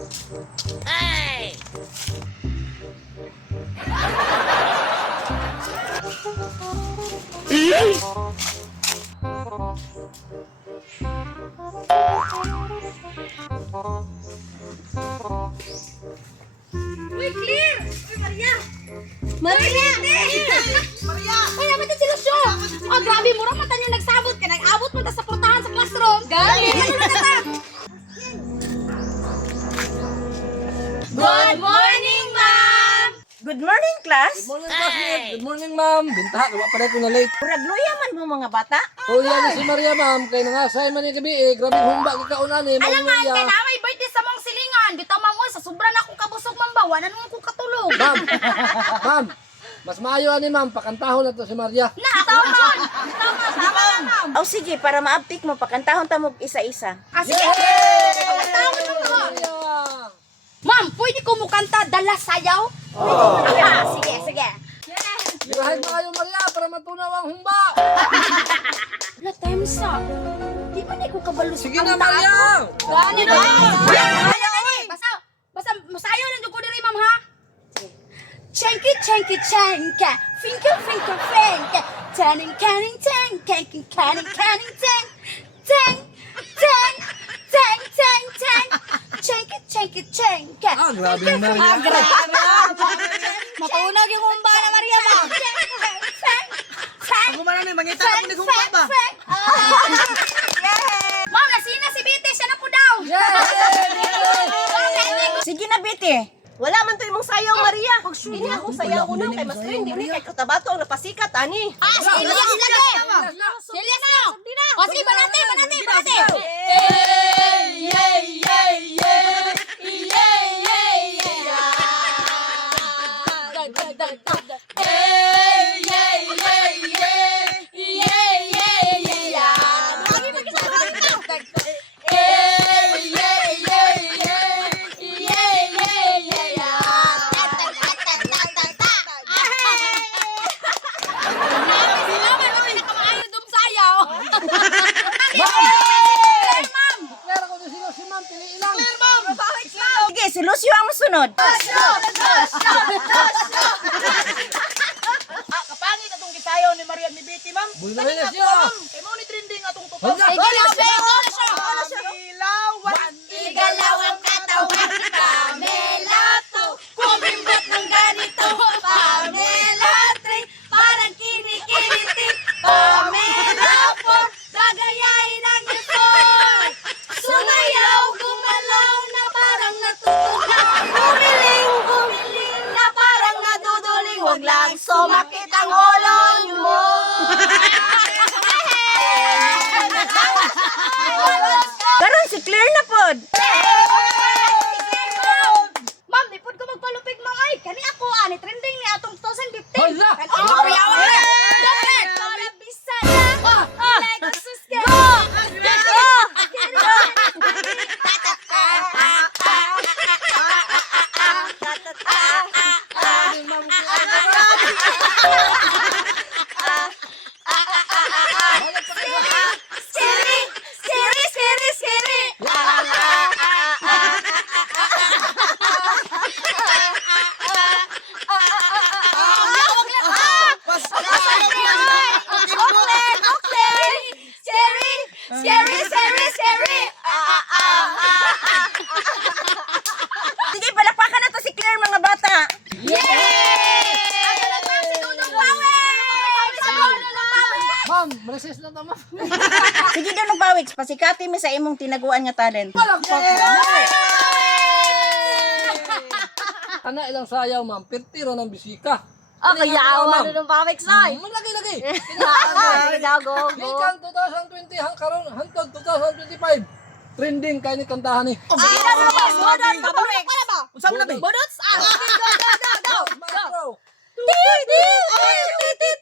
Hey! Uy, clear! Uy, Maria! Maria! Maria! Uy, naman din si Lucio! Oh, grabe mo mata niyo nagsabot ka. Nag-abot mo ta sa portahan sa classroom. Gali! Good morning, ma'am! Good morning, class. Good morning, classmate. Good morning, ma'am. Bintaha, gawa pa rin ko na late. Ragluya man mo mga bata. Oh, yan si Maria, ma'am. Kaya nangasay man yung gabi eh. Grabe humba ka kaunan eh. Alam nga, Maria. kay na may birthday sa mong silingan. Dito, ma'am, sa sobra na akong kabusog, ma'am, ba? Wala naman akong katulog. Ma'am, ma'am. Mas maayo ni ma'am. Pakantahon na to si Maria. Na, tama! Tama na, ma'am. O sige, para maaptik mo, pakantahon ta mo isa-isa. Ah, sige! Tama na to. Maria! Ma'am, pwede ko mukanta dala sayaw? Oh. Sige, sige. Girahin maayo, Maria, para matunaw ang humba. Wala time sa. Di ba na ko kabalo sa Sige na, kanta Maria. ako? Gani na. Basta masayaw lang ko diri, ma'am, ha? Chenky, chenky, chenka. Finker, finker, finker. Tanning, canning, tang. Canking, canning, canning, tang. Tang, tang, tang, tang, tang. Chenky, chenky, chenka. Ah, grabe yung Maria. Mapaunag yung humba na, Maria, ma'am. Ako man na, mangita ako ni Gumpa ba? Ma'am, nasina si Bete. Siya na po daw. Sige na, Biti. Wala man to imong sayaw, Maria. Hindi ako sayaw unang kay mas trending ni kay katabato ang napasikat ani. Ah, si Elias lagi! Si Elias na! O, sige, banate, banate, banate! Kaya ako sino si ma'am. Piliin lang. Sige, si Lucio ang musunod. Kapangit atong gisayaw ni Maria ni Betty, ma'am. Bulan na siya. Kay mo ni trending atong Hala. tutok. Sige na, Ilawan. igalaw ang katawan, pamelato, kumimbot ng ganito, pamelatri, parang kinikilitik, pamelapo, dagayain ang lipon, sumayaw, gumalaw na parang natutunan, gumiling, gumiling na parang naduduling, wag lang sumakit ang ulong mo. Karon si Claire na pod. Ma'am, lipod ko magpalupig, ma'am. Ay, kani ako, ani, trending ni atong 2015. Hala. Oh, yawa! Dapat! Para bisa na! Lego suske! Go! Scary! Scary! Scary! Scary! Scary! Scary! Scary! Scary! Sige, palakpakan na to si Claire mga bata. Yay! Si Dudong Power! Ma'am, recess na to, ma'am. Sige daw ng pawik, pasikati mi sa imong tinaguan nga talent. Palakpak. Ana ilang sayaw, ma'am. Pertiro ng bisika. Ah, kayawa na ng pawik say. Lagi. Gago. Gikan 2020 karon hangtod 2025. Trending kay ni kantahan ni. Sige na na boss. Modern pawik. Unsa man na be? Bodots. Go. Tit tit